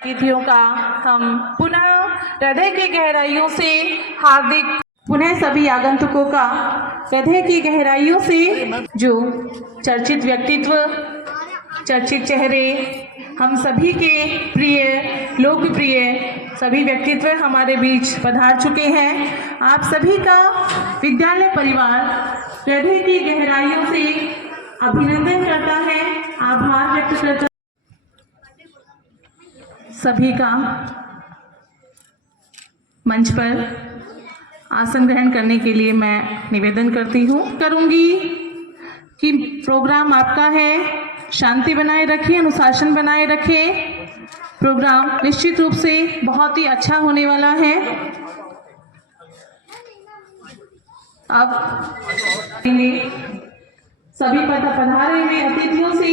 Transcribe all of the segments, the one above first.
अतिथियों का हम पुनः हृदय की गहराइयों से हार्दिक पुनः सभी आगंतुकों का हृदय की गहराइयों से जो चर्चित व्यक्तित्व, चर्चित चेहरे, हम सभी के प्रिय, लोकप्रिय सभी व्यक्तित्व हमारे बीच पधार चुके हैं। आप सभी का विद्यालय परिवार हृदय की गहराइयों से अभिनंदन करता है, आभार व्यक्त करता है। सभी का मंच पर आसन ग्रहण करने के लिए मैं निवेदन करूंगी कि प्रोग्राम आपका है, शांति बनाए रखिए, अनुशासन बनाए रखिए। प्रोग्राम निश्चित रूप से बहुत ही अच्छा होने वाला है। अब सभी पधारे हुए अतिथियों से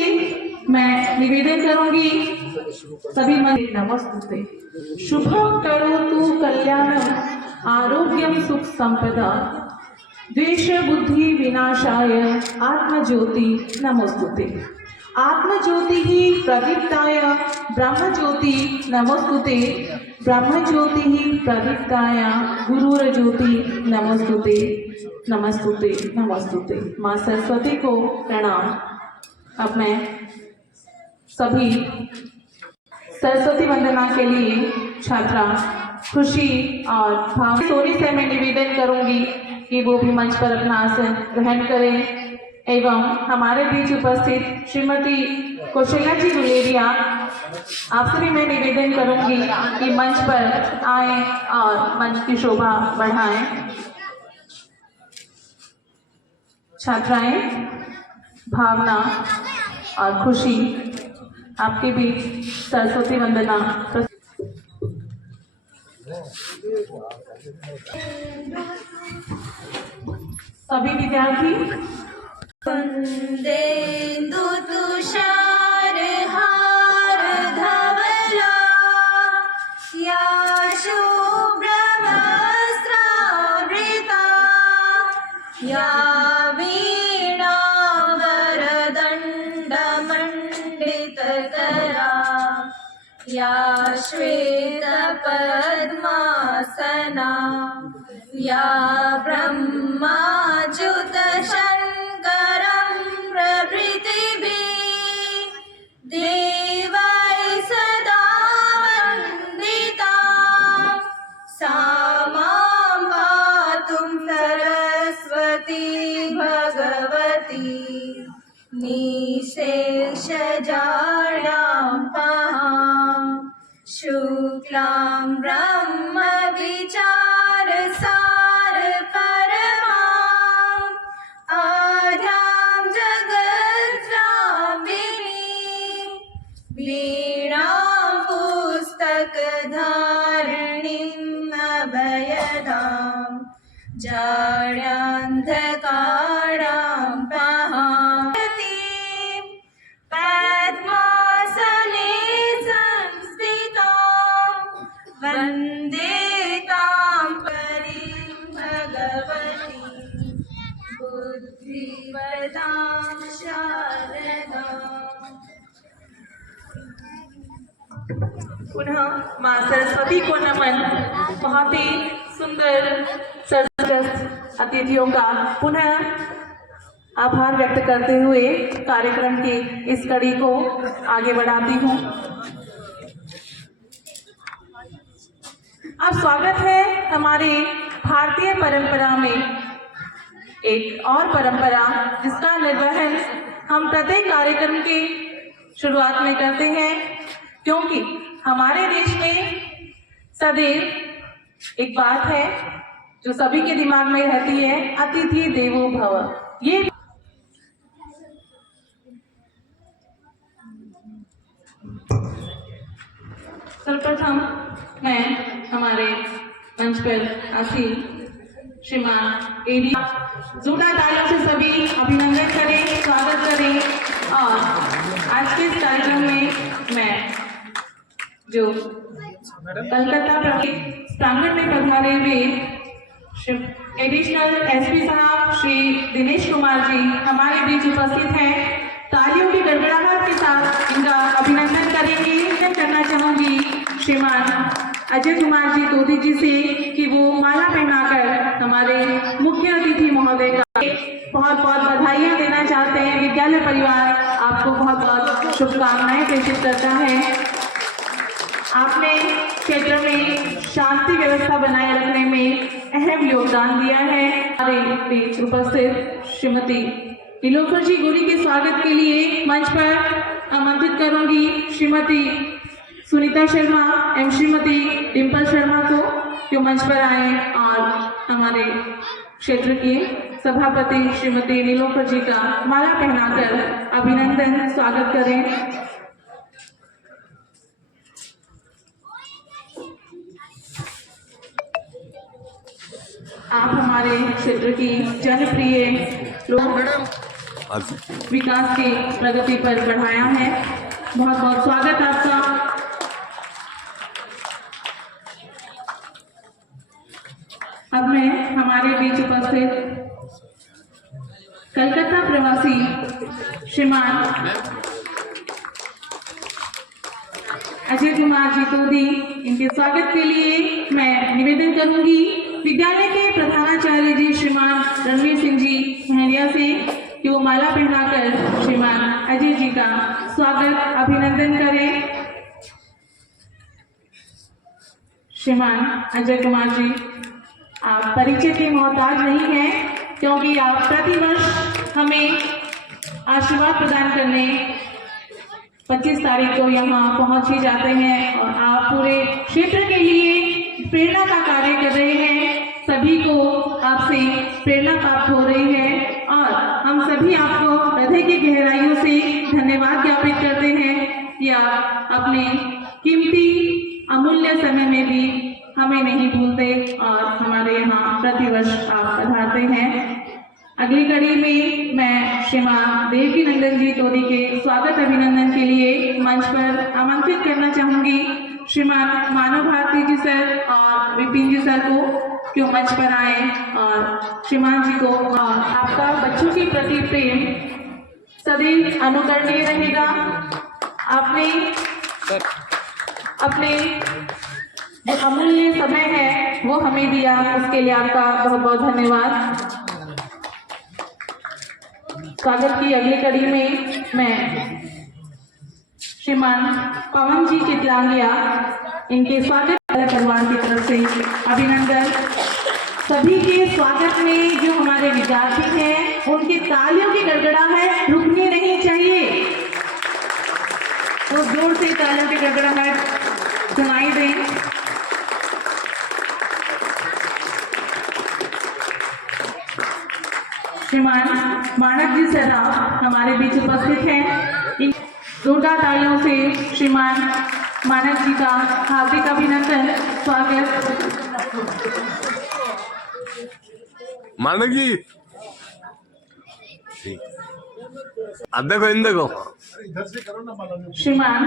मैं निवेदन करूंगी, सभी नमस्ते। शुभम करोतु कल्याणम आरोग्यम सुख संपदा द्वेष बुद्धि विनाशाय आत्मज्योति नमोस्तुते। आत्मज्योति ही प्रदीप्ताय ब्रह्म ज्योति नमोस्तुते। ब्रह्म ज्योति ही प्रदीप्ताय गुरुर ज्योति नमोस्तुते। नमस्तुते नमस्तुते। माँ सरस्वती को प्रणाम। अब मैं सभी सरस्वती वंदना के लिए छात्रा खुशी और भाव सोनी से मैं निवेदन करूंगी कि वो भी मंच पर अपना आसन ग्रहण करें एवं हमारे बीच उपस्थित श्रीमती कौशल्या जी गुलेरिया, आपसे भी मैं निवेदन करूंगी कि मंच पर आए और मंच की शोभा बढ़ाएं। छात्राएं भावना और खुशी आपके बीच सरस्वती वंदना। सभी विद्यार्थी वंदेन्दु तुषार हार धवला या शुभ्रवस्त्रावृता या वीणा वरदण्डमण्डितकरा या श्वेतपद्मासना या ब्रह्माच्युतशङ्करं प्रभृतिभिः देवैः सदा वन्दिता सा मां पातुं सरस्वती भगवती निःशेषजाड्यां पहां शुक्लां ब्रह्म विचारसार परमां आद्यां जगद्व्यापिनीं वीणां पुस्तकधारिणीम् अभयदां जाड्यान्धकारां पहां पद्मासने संस्थितां वन्दे तां परीं भगवती बुद्धिवतां शारदाम्। पुनः माँ सरस्वती को नमन। बहुत ही सुंदर सरस अतिथियों का पुनः आभार व्यक्त करते हुए कार्यक्रम की इस कड़ी को आगे बढ़ाती हूँ। अब स्वागत है हमारी भारतीय परंपरा में एक और परंपरा जिसका निर्वहन हम प्रत्येक कार्यक्रम के शुरुआत में करते हैं, क्योंकि हमारे देश में सदैव एक बात है जो सभी के दिमाग में रहती है, अतिथि देवो भव। ये सर्वप्रथम मैं हमारे मंच पर आसीन श्रीमान एडी जोरदार तालियों से सभी अभिनंदन करें, स्वागत करें। और आज के इस कार्यक्रम में मैं जो कलकत्ता प्रांगण में पधारे हुए एडिशनल एसपी साहब श्री दिनेश कुमार जी हमारे बीच उपस्थित हैं। तालियों की गड़गड़ाहट के साथ इनका अभिनंदन करेंगे। करना चाहूंगी श्रीमान अजय कुमार जी तोदी जी से कि वो माला पहनाकर हमारे मुख्य अतिथि महोदय का बहुत बहुत बधाइयाँ देना चाहते हैं। विद्यालय परिवार आपको बहुत बहुत शुभकामनाएं प्रेषित करता है। आपने क्षेत्र में शांति व्यवस्था बनाए रखने में अहम योगदान दिया है। हमारे बीच उपस्थित श्रीमती नीलोफर जी गोरी के स्वागत के लिए मंच पर आमंत्रित करूंगी श्रीमती सुनीता शर्मा एवं श्रीमती डिम्पल शर्मा को जो मंच पर आए और हमारे क्षेत्र के सभापति श्रीमती नीलोफर जी का माला पहनाकर अभिनंदन स्वागत करें। आप हमारे क्षेत्र की जनप्रिय लोग विकास की प्रगति पर बढ़ाया है। बहुत बहुत स्वागत आपका। अब मैं हमारे बीच उपस्थित कलकत्ता प्रवासी श्रीमान अजय कुमार जी तोदी इनके स्वागत के लिए मैं निवेदन करूंगी विद्यालय के प्रधानाचार्य जी श्रीमान रणवीर सिंह जी महरिया से कि वो माला पहनाकर श्रीमान अजय जी का स्वागत अभिनंदन करें। श्रीमान अजय कुमार जी, आप परिचय के मोहताज नहीं हैं क्योंकि आप प्रतिवर्ष हमें आशीर्वाद प्रदान करने 25 तारीख को यहाँ पहुँच ही जाते हैं और आप पूरे क्षेत्र के लिए प्रेरणा का कार्य कर रहे हैं। सभी को आपसे प्रेरणा प्राप्त हो रही है और हम सभी आपको हृदय की गहराइयों से धन्यवाद ज्ञापित करते हैं कि आप अपने कीमती अमूल्य समय में भी हमें नहीं भूलते और हमारे यहाँ प्रतिवर्ष आप पधारते हैं। अगली कड़ी में मैं श्रीमान देवकी नंदन जी तोदी के स्वागत अभिनंदन के लिए मंच पर आमंत्रित करना चाहूंगी श्रीमान मानव भारती जी सर और विपिन जी सर को क्यों मंच पर आए और श्रीमान जी को आपका बच्चों के प्रति प्रेम सदैव अनुकरणीय रहेगा। आपने अपने जो अमूल्य समय है वो हमें दिया, उसके लिए आपका बहुत बहुत धन्यवाद। स्वागत की अगली कड़ी में मैं श्रीमान पवन जी चितलांगिया इनके स्वागत परिवार की तरफ से अभिनंदन। सभी के स्वागत में जो हमारे विद्यार्थी हैं उनकी तालियों की गड़गड़ाहट रुकनी नहीं चाहिए। तो जोर से तालियों की गड़गड़ाहट सुनाई दें। श्रीमान मानक जी सराफ हमारे बीच उपस्थित हैं। जोरदार तालियों से श्रीमान मानक जी का हार्दिक अभिनंदन स्वागत। मानक जी अब देखो इन देखो श्रीमान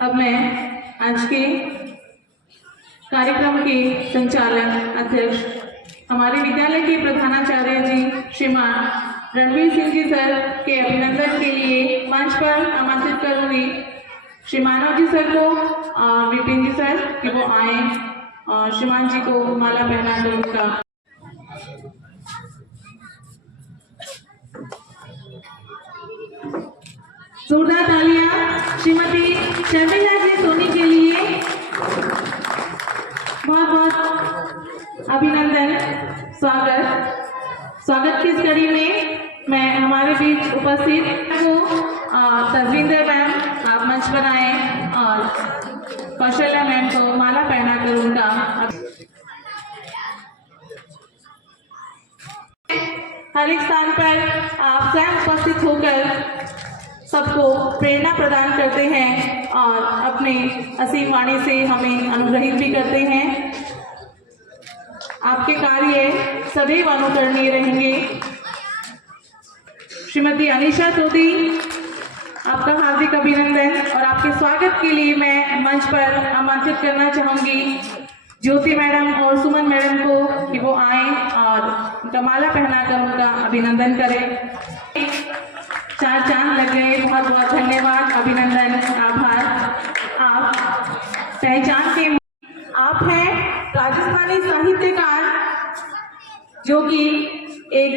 अब मैं आज के कार्यक्रम के संचालन अध्यक्ष हमारे विद्यालय के प्रधानाचार्य जी श्रीमान रणवीर सिंह जी सर के अभिनंदन के लिए मंच पर आमंत्रित करूंगी श्री मानव जी सर को और विपिन जी सर कि वो आए और श्रीमान जी को माला पहना कर उनका जोरदार तालियां श्रीमती शर्मिला जी सोनी के लिए। बहुत बहुत अभिनंदन स्वागत की इस कड़ी में मैं हमारे बीच उपस्थित को तजविंदर मैम आप मंच पर आए और कौशल्या मैम को माला पहना कर उनका हर एक स्थान पर आप स्वयं उपस्थित होकर सबको प्रेरणा प्रदान करते हैं और अपने असीम वाणी से हमें अनुग्रहित भी करते हैं। आपके कार्य सदैव अनुकरणीय रहेंगे। श्रीमती अनीशा तोदी आपका हार्दिक अभिनंदन और आपके स्वागत के लिए मैं मंच पर आमंत्रित करना चाहूंगी ज्योति मैडम और सुमन मैडम को कि वो आए और उनका माला पहनाकर उनका अभिनंदन करें। 4 चांद लग गए। बहुत बहुत धन्यवाद, अभिनंदन, आभार। आप पहचान के आप हैं राजस्थानी साहित्यकार, जो कि एक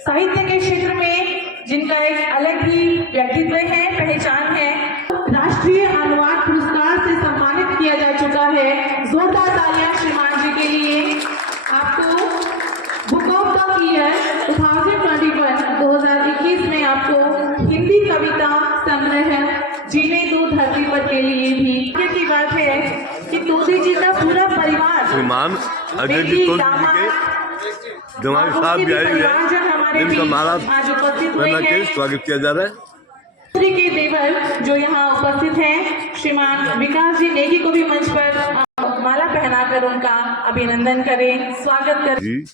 साहित्य के क्षेत्र में जिनका एक अलग ही व्यक्तित्व है, पहचान है। राष्ट्रीय अनुवाद पुरस्कार से सम्मानित किया जा चुका है। जोरदार तालियां श्रीमान जी के लिए। आपको बुक ऑफ द ईयर 2021 में आपको हिंदी कविता संग्रह जीने दो धरती पर के लिए भी। आगे की बात है कि तोदी जी का पूरा परिवार, श्रीमान अजय जी तोदी जी के जमाई साहब भी आए हुए हैं, जिनका माला पहना के स्वागत किया जा रहा है। के देवर जो यहाँ उपस्थित हैं, श्रीमान विकास जी नेगी को भी मंच पर माला पहनाकर उनका अभिनंदन करें, स्वागत करें। जी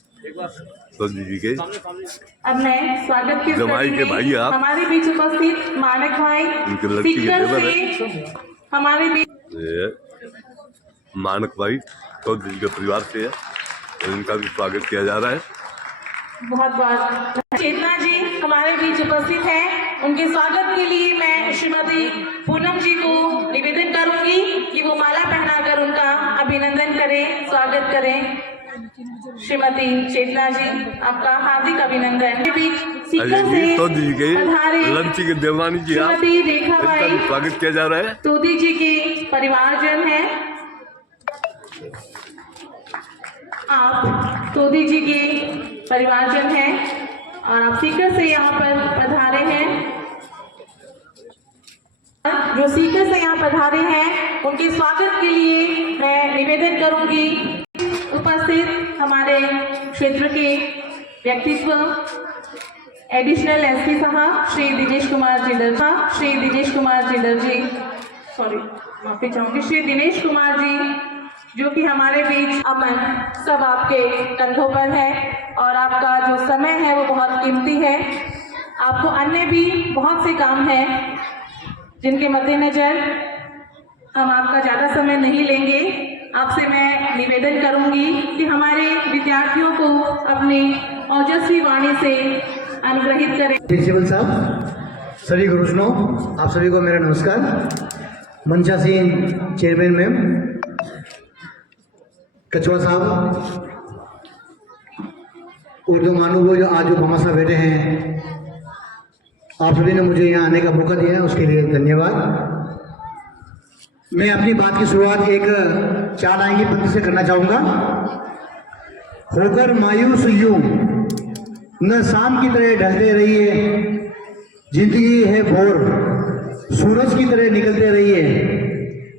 तोदी जी के अब मैं स्वागत की जमाई के भाई आप हमारे बीच उपस्थित मानक भाई सीकर से हमारे बीच मानक भाई तोदी जी के परिवार से है, और इनका भी स्वागत किया जा रहा है। बहुत बहुत चेतना जी हमारे बीच उपस्थित हैं। उनके स्वागत के लिए मैं श्रीमती पूनम जी को निवेदन करूंगी कि वो माला पहनाकर उनका अभिनंदन करें, स्वागत करें। श्रीमती चेतना जी, आपका हार्दिक अभिनंदन। बीच सीकर से तोदी जी पधारे के लंची के देवरानी जी, आप श्रीमती रेखा इनका भाई, भी स्वागत किया जा रहा है। तोदी जी के परिवारजन हैं। आप तोदी जी के परिवारजन हैं और आप सीकर से यहाँ पर पधारे हैं। जो सीकर से यहाँ पधारे हैं उनके स्वागत के लिए मैं निवेदन करूंगी उपस्थित हमारे क्षेत्र के व्यक्तित्व एडिशनल एसपी साहब श्री दिनेश कुमार जिंदल जी, सॉरी माफी चाहूंगी, श्री दिनेश कुमार जी, जो कि हमारे बीच अमन सब आपके कंधों पर है और आपका जो समय है वो बहुत कीमती है। आपको अन्य भी बहुत से काम हैं जिनके मद्देनजर हम आपका ज़्यादा समय नहीं लेंगे। आपसे मैं निवेदन करूंगी कि हमारे विद्यार्थियों को अपनी ओजस्वी वाणी से अनुग्रहित करें। प्रिंसिपल साहब, सभी गुरुजनों, आप सभी को मेरा नमस्कार। मंचासीन चेयरमैन मैम, कछुआ साहब और जो महानुभाव जो आज जो मामा साहब बैठे हैं, आप सभी ने मुझे यहाँ आने का मौका दिया है, उसके लिए धन्यवाद। मैं अपनी बात की शुरुआत एक 4 लाइन की पंक्ति से करना चाहूँगा। होकर मायूस यूं न शाम की तरह ढलते रहिए, जिंदगी है भोर सूरज की तरह निकलते रहिए।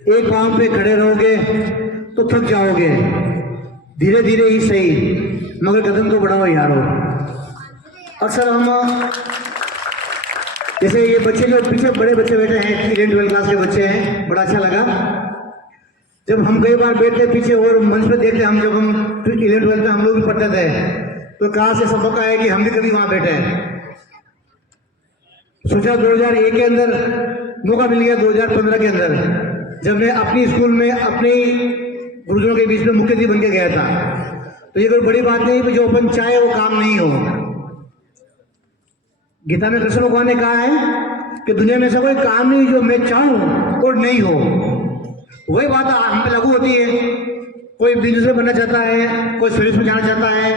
एक पाँव पे खड़े रहोगे तो थक जाओगे, धीरे धीरे ही सही मगर कदम तो बढ़ाओ यारो। अक्सर हम जैसे ये बच्चे जो पीछे बड़े बच्चे बैठे हैं, 11-12 क्लास के बच्चे हैं, बड़ा अच्छा लगा। जब हम कई बार बैठते पीछे और मंच पे देखते, हम जब हम 11-12 में हम लोग भी पढ़ते थे, तो कहाँ से सब मौका है कि हम भी कभी वहाँ बैठे हैं। सोचा 2001 के अंदर मौका मिल गया, 2015 के अंदर जब मैं अपनी स्कूल में अपने गुरुजनों के बीच में मुख्य अतिथि बन के गया था। तो ये कोई बड़ी बात नहीं, जो अपन चाहे वो काम नहीं हो। गीता में कृष्ण भगवान ने कहा है कि दुनिया में ऐसा कोई काम नहीं जो मैं चाहूं और नहीं हो। वही बात हम पे लागू होती है। कोई बिजनेस बनना चाहता है, कोई सर्विस में जाना चाहता है,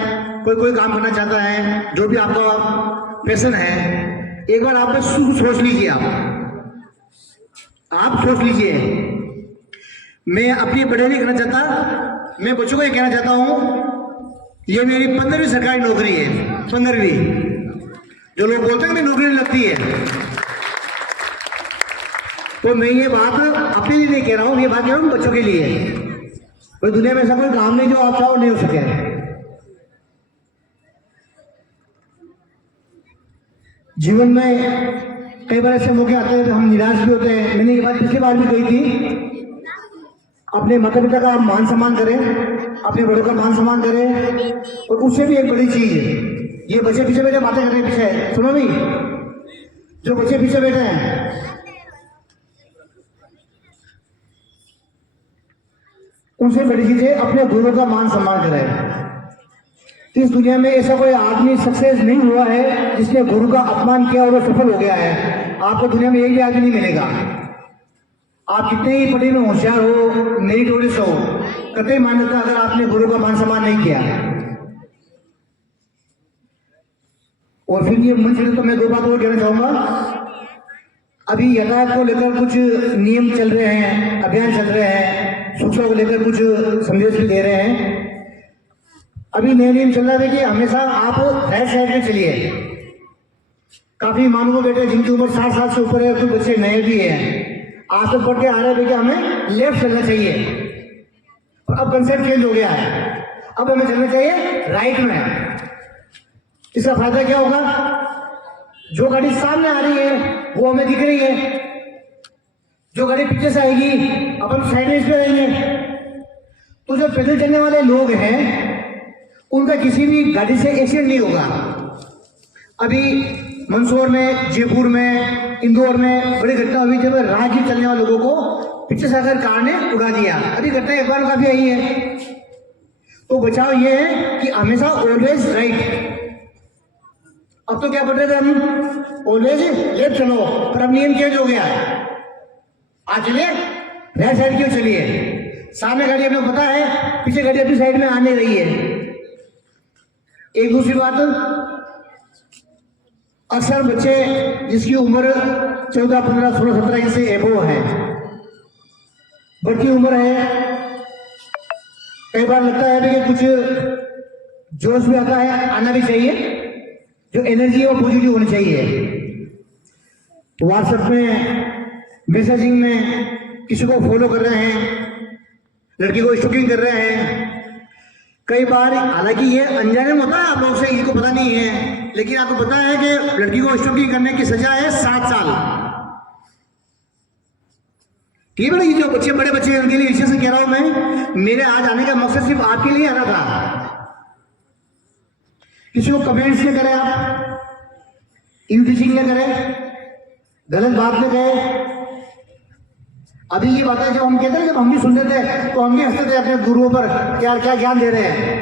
कोई काम करना चाहता है, जो भी आपका पैशन है, एक बार आप सोच लीजिए। आप सोच लीजिए। मैं अपनी पढ़ाई नहीं करना चाहता, मैं बच्चों को ये कहना चाहता हूँ, ये मेरी 15वीं सरकारी नौकरी है। 15वीं। जो लोग बोलते हैं कि नौकरी नहीं लगती है, तो मैं ये बात अपने लिए नहीं कह रहा हूँ, ये बात कह रहा हूँ बच्चों के लिए। कोई दुनिया में ऐसा कोई काम नहीं जो आप चाहो नहीं हो सके। जीवन में कई बार ऐसे मौके आते हैं तो हम निराश भी होते हैं। मैंने ये बात पिछली बार भी कही थी, अपने माता पिता का मान सम्मान करें, अपने बड़ों का मान सम्मान करें। और उससे भी एक बड़ी चीज है, ये बच्चे पीछे बैठे बातें कर रहे हैं, पीछे सुनो भी, जो बच्चे पीछे बैठे हैं उनसे बड़ी चीज है अपने गुरुओं का मान सम्मान करें। इस दुनिया में ऐसा कोई आदमी सक्सेस नहीं हुआ है जिसने गुरु का अपमान किया और वो सफल हो गया है। आपको दुनिया में एक भी आदमी नहीं मिलेगा। आप कितने ही पढ़े में होशियार हो, मेरिटोरियस हो, कतई मान्यता अगर आपने गुरु का मान सम्मान नहीं किया। और फिर ये मंच तो मैं दो बात और कहना चाहूंगा। अभी यातायात को लेकर कुछ नियम चल रहे हैं, अभियान चल रहे हैं, सूचना को लेकर कुछ संदेश भी दे रहे हैं। अभी नए नियम चल रहा है कि हमेशा आप राइट साइड में चलिए। काफी मानव बेटे जिनकी उम्र 60 साल से ऊपर है, कुछ बच्चे नए भी हैं, आज तक पढ़ के आ रहे हैं कि हमें लेफ्ट चलना चाहिए। और अब कंसेप्ट चेंज हो गया है, अब हमें चलना चाहिए राइट में। इसका फायदा क्या होगा? जो गाड़ी सामने आ रही है वो हमें दिख रही है, जो गाड़ी पीछे से आएगी अपन साइड में इसमें रहेंगे। तो जो पैदल चलने वाले लोग हैं उनका किसी भी गाड़ी से एक्सीडेंट नहीं होगा। अभी मंदसौर में, जयपुर में, इंदौर में बड़ी घटना हुई जब राहगीर चलने वाले लोगों को पीछे से आकर कार ने उड़ा दिया। अभी घटना एक बार काफी आई है। तो बचाव ये है कि हमेशा ऑलवेज राइट। अब तो क्या पढ़ रहे थे हम, ऑलवेज लेफ्ट चलो, पर अब नियम चेंज हो गया है। आज चलिए राइट साइड क्यों चलिए, सामने गाड़ी हमें पता है, पीछे गाड़ी अपनी साइड में आने रही है। एक दूसरी बात, अक्सर बच्चे जिसकी उम्र 14, 15, 16, 17 से एबो है, बढ़ती उम्र है, कई बार लगता है कि कुछ जोश भी आता है, आना भी चाहिए। जो एनर्जी है वो पॉजिटिव होनी चाहिए। व्हाट्सएप में, मैसेजिंग में किसी को फॉलो कर रहे हैं, लड़की को स्टॉकिंग कर रहे हैं। कई बार हालांकि ये अनजाने में होता है, आप लोग से इनको पता नहीं है, लेकिन आपको पता है कि लड़की को स्टॉकिंग करने की सजा है 7 साल। ठीक है, ये जो बच्चे, बड़े बच्चे हैं उनके लिए विशेष से कह रहा हूं मैं। मेरे आज आने का मकसद सिर्फ आपके लिए आना था। किसी को कमेंट्स न करें, आप इनफिशिंग न करें, गलत बात न कहें। अभी ये बात है, जब हम कहते हैं, जब हम भी सुनते थे तो हम भी हंसते थे अपने गुरुओं पर, क्या क्या ज्ञान दे रहे हैं।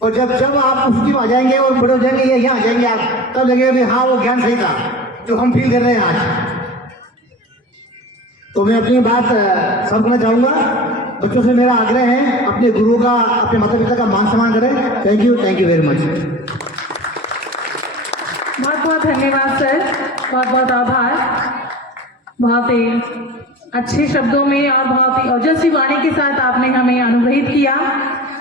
और जब जब आप उसकी आ जाएंगे और बड़े हो जाएंगे, ये यहाँ आ जाएंगे आप, तब लगेगा कि हाँ वो ज्ञान सही था जो हम फील कर रहे हैं आज। तो मैं अपनी बात समझना चाहूंगा। बच्चों से मेरा आग्रह है, अपने गुरु का, अपने माता पिता का मान सम्मान करें। Thank you very much. बहुत बहुत धन्यवाद सर, बहुत बहुत आभार। बहुत ही अच्छे शब्दों में और बहुत ही ओजस्वी वाणी के साथ आपने हमें अनुग्रहित किया।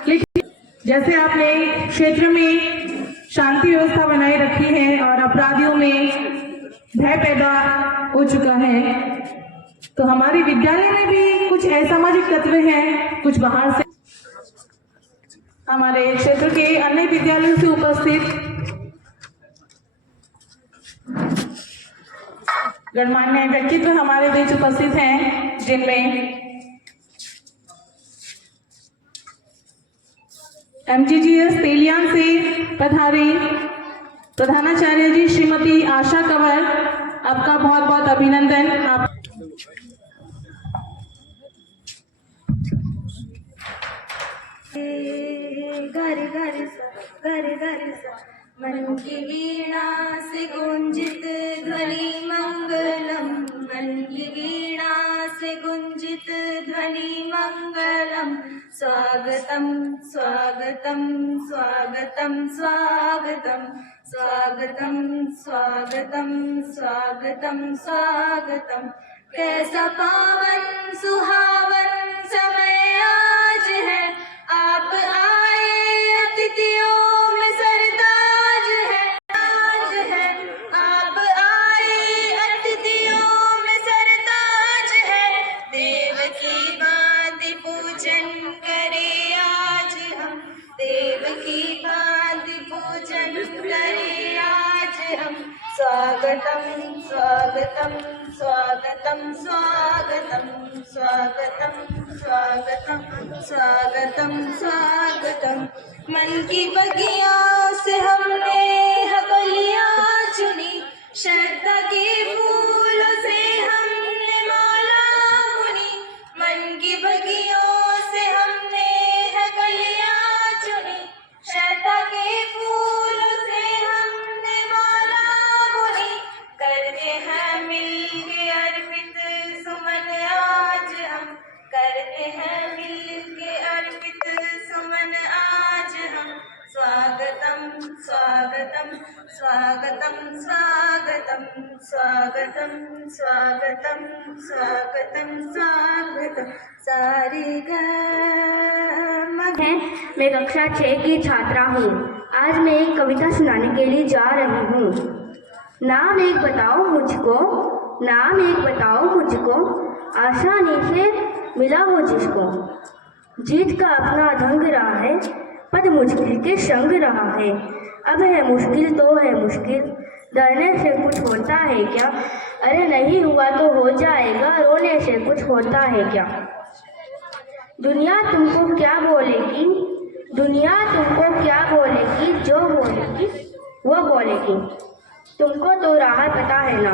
लेकिन जैसे आपने क्षेत्र में शांति व्यवस्था बनाए रखी है और अपराधियों में भय पैदा हो चुका है, तो हमारे विद्यालय में भी कुछ असामाजिक तत्व हैं, कुछ बाहर से हमारे क्षेत्र के अन्य विद्यालयों से उपस्थित गणमान्य व्यक्तित्व हमारे बीच उपस्थित हैं, जिनमें MGGS तेलियान से पधारी प्रधानाचार्य जी श्रीमती आशा कंवर, आपका बहुत बहुत अभिनंदन। आप घर घर सा मन की वीणा से गुंजित ध्वनि मंगलम, मन की वीणा से गुंजित ध्वनि मंगलम। स्वागतम स्वागतम स्वागतम स्वागतम स्वागतम स्वागतम स्वागतम स्वागतम। कैसा पावन सुहावन समय आज है, आप आए अतिथियों में सरताज है, आज है। आप आए अतिथियों में सरताज है, देव की भांति पूजन करे आज हम, देव की भांति पूजन करे आज हम। स्वागतम स्वागतम स्वागतम स्वागतम स्वागतम स्वागतम स्वागतम स्वागतम। मन की बगिया से हमने हकलियाँ चुनी, श्रद्धा के फूलों से हमने माला बुनी। मन की बगियों से हमने हकलियाँ चुनी, स्वागतं स्वागतं स्वागतं स्वागतं स्वागतं स्वागतं सारे ग मैं कक्षा 6 की छात्रा हूँ। आज मैं एक कविता सुनाने के लिए जा रही हूँ। नाम एक बताओ मुझको, नाम एक बताओ मुझको, आसानी से मिला वो जिसको। जीत का अपना ढंग रहा है, पद मुश्किल के संग रहा है। अब है मुश्किल तो है मुश्किल, डरने से कुछ होता है क्या? अरे नहीं हुआ तो हो जाएगा, रोने से कुछ होता है क्या? दुनिया तुमको क्या बोलेगी, दुनिया तुमको क्या बोलेगी, जो बोलेगी वो बोलेगी। तुमको तो राह पता है ना,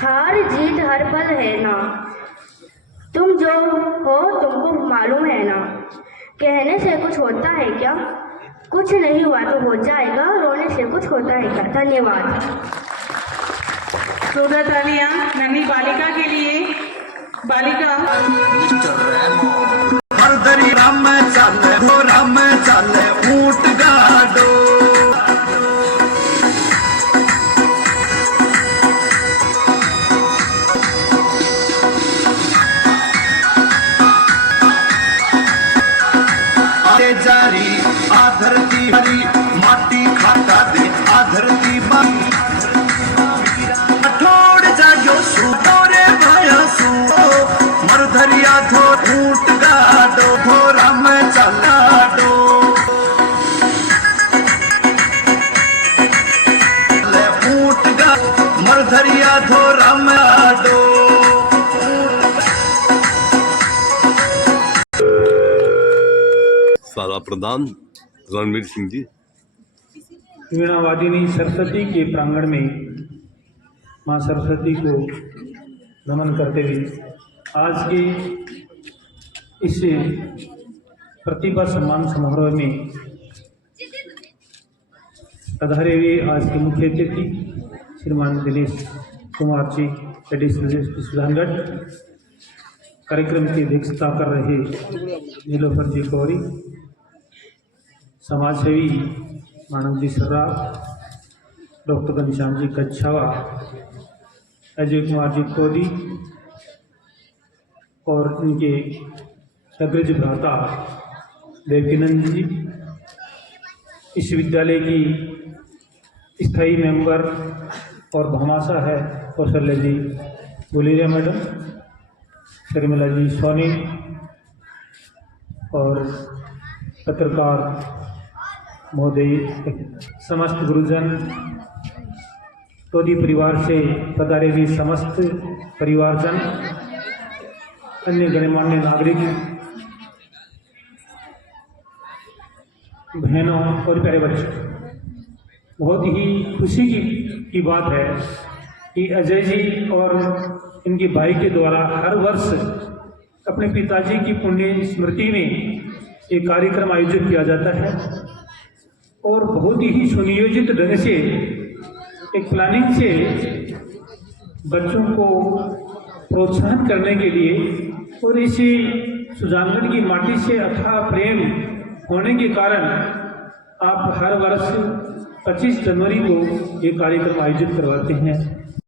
हार जीत हर पल है ना। तुम जो हो तुमको मालूम है ना। कहने से कुछ होता है क्या? कुछ नहीं हुआ तो हो जाएगा, रोने से कुछ होता है क्या? धन्यवाद। जोरदार तालियां नन्ही बालिका के लिए। बालिका हरदरी राम चाले हो राम चाले ऊंट गाडो। आधे जारी आधरती हरी माटी खाता दे आधरती बाई। अठोड़ जागो सू तोरे भाया सू मरधरिया थो ऊंट गाडो भोरा में चलाडो। ले ऊंट गा मरधरिया थोरा में आडो। सारा प्रधान रणवीर सिंह जी। वीणावादिनी सरस्वती के प्रांगण में माँ सरस्वती को नमन करते हुए आज के इस प्रतिभा सम्मान समारोह में पधारे हुए आज के मुख्य अतिथि श्रीमान दिनेश कुमार जी, एडिशनल सुधानगढ़, कार्यक्रम की अध्यक्षता कर रहे नीलोफर जी गौरी, समाजसेवी मानव जी सर्राफ, डॉक्टर घनश्याम जी कच्छावा, अजय कुमार जी कोदी और इनके अग्रज भ्राता देवकीनंद जी, इस विद्यालय की स्थायी मेंबर और भामाशाह है कौशल्या जी गुलेरिया मैडम, शर्मिला जी सोनी और पत्रकार महोदय, समस्त गुरुजन, तोदी परिवार से पधारे हुए समस्त परिवारजन, अन्य गणमान्य नागरिक, बहनों और प्यारे बच्चों, बहुत ही खुशी की बात है कि अजय जी और इनके भाई के द्वारा हर वर्ष अपने पिताजी की पुण्य स्मृति में एक कार्यक्रम आयोजित किया जाता है और बहुत ही सुनियोजित ढंग से एक प्लानिंग से बच्चों को प्रोत्साहन करने के लिए और इसी सुजानगढ़ की माटी से अथाह प्रेम होने के कारण आप हर वर्ष 25 जनवरी को ये कार्यक्रम आयोजित करवाते हैं।